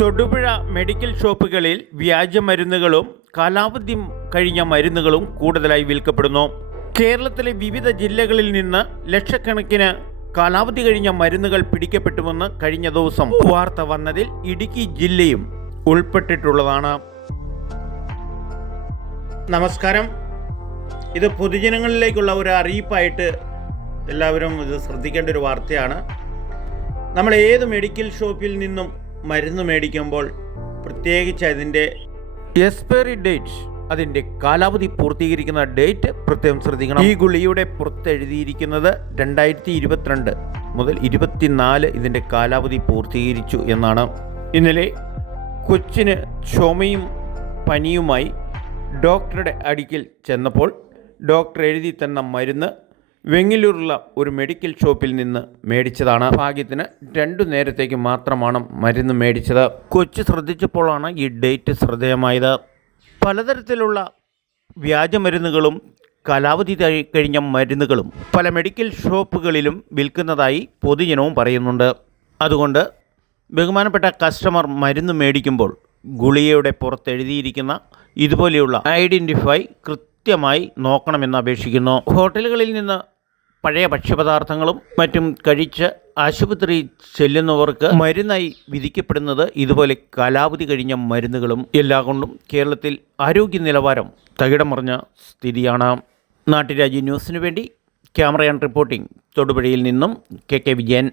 Thodupuzha medical ഷോപ്പുകളിൽ വ്യാജ മരുന്നുകളും കാലാവധി കഴിഞ്ഞ മരുന്നുകളും കൂടുതലായി വിൽക്കപ്പെടുന്നു. കേരളത്തിലെ വിവിധ ജില്ലകളിൽ നിന്ന് ലക്ഷക്കണക്കിന് കാലാവധി കഴിഞ്ഞ മരുന്നുകൾ പിടിക്കപ്പെട്ടുവെന്ന് കഴിഞ്ഞ ദിവസം വാർത്ത വന്നതിൽ ഇടുക്കി ജില്ലയും ഉൾപ്പെട്ടിട്ടുള്ളതാണ്. നമസ്കാരം. ഇത് പൊതുജനങ്ങളിലേക്കുള്ള ഒരു അറിയിപ്പായിട്ട് എല്ലാവരും ഇത് ശ്രദ്ധിക്കേണ്ട ഒരു വാർത്തയാണ്. നമ്മൾ ഏത് മെഡിക്കൽ ഷോപ്പിൽ നിന്നും മരുന്ന് മേടിക്കുമ്പോൾ പ്രത്യേകിച്ച് അതിന്റെ എക്സ്പയറി ഡേറ്റ് അതിന്റെ കാലാവധി പൂർത്തീകരിക്കുന്ന ഡേറ്റ് പ്രത്യേകം ശ്രദ്ധിക്കണം. ഈ ഗുളിയുടെ പുറത്തെഴുതിയിരിക്കുന്നത് രണ്ടായിരത്തി ഇരുപത്തിരണ്ട് മുതൽ ഇരുപത്തിനാല് ഇതിന്റെ കാലാവധി പൂർത്തീകരിച്ചു എന്നാണ്. ഇന്നലെ കൊച്ചിന് ചുമയും പനിയുമായി ഡോക്ടറുടെ അടിക്കൽ ചെന്നപ്പോൾ ഡോക്ടർ എഴുതി തന്ന മരുന്ന് വെങ്ങിലൂരുള്ള ഒരു മെഡിക്കൽ ഷോപ്പിൽ നിന്ന് മേടിച്ചതാണ്. ഭാഗ്യത്തിന് രണ്ടു നേരത്തേക്ക് മാത്രമാണ് മരുന്ന് മേടിച്ചത്. കൊച്ചു ശ്രദ്ധിച്ചപ്പോഴാണ് ഈ ഡേറ്റ് ശ്രദ്ധേയമായത്. പലതരത്തിലുള്ള വ്യാജമരുന്നുകളും കാലാവധി കഴിഞ്ഞ മരുന്നുകളും പല മെഡിക്കൽ ഷോപ്പുകളിലും വിൽക്കുന്നതായി പൊതുജനവും പറയുന്നുണ്ട്. അതുകൊണ്ട് ബഹുമാനപ്പെട്ട കസ്റ്റമർ മരുന്ന് മേടിക്കുമ്പോൾ ഗുളികയുടെ പുറത്തെഴുതിയിരിക്കുന്ന ഇതുപോലെയുള്ള ഐഡന്റിഫൈ കൃത്യമായി നോക്കണമെന്ന് അപേക്ഷിക്കുന്നു. ഹോട്ടലുകളിൽ നിന്ന് പഴയ ഭക്ഷ്യപദാർത്ഥങ്ങളും മറ്റും കഴിച്ച് ആശുപത്രി ചെല്ലുന്നവർക്ക് മരുന്നായി വിധിക്കപ്പെടുന്നത് ഇതുപോലെ കാലാവധി കഴിഞ്ഞ മരുന്നുകളും എല്ലാം കൊണ്ടും കേരളത്തിൽ ആരോഗ്യ നിലവാരം തകിടം മറിഞ്ഞ സ്ഥിതിയാണ്. നാട്ടുരാജ്യ ന്യൂസിനു വേണ്ടി ക്യാമറ ആൻഡ് റിപ്പോർട്ടിംഗ് തൊടുപുഴയിൽ നിന്നും കെ കെ വിജയൻ.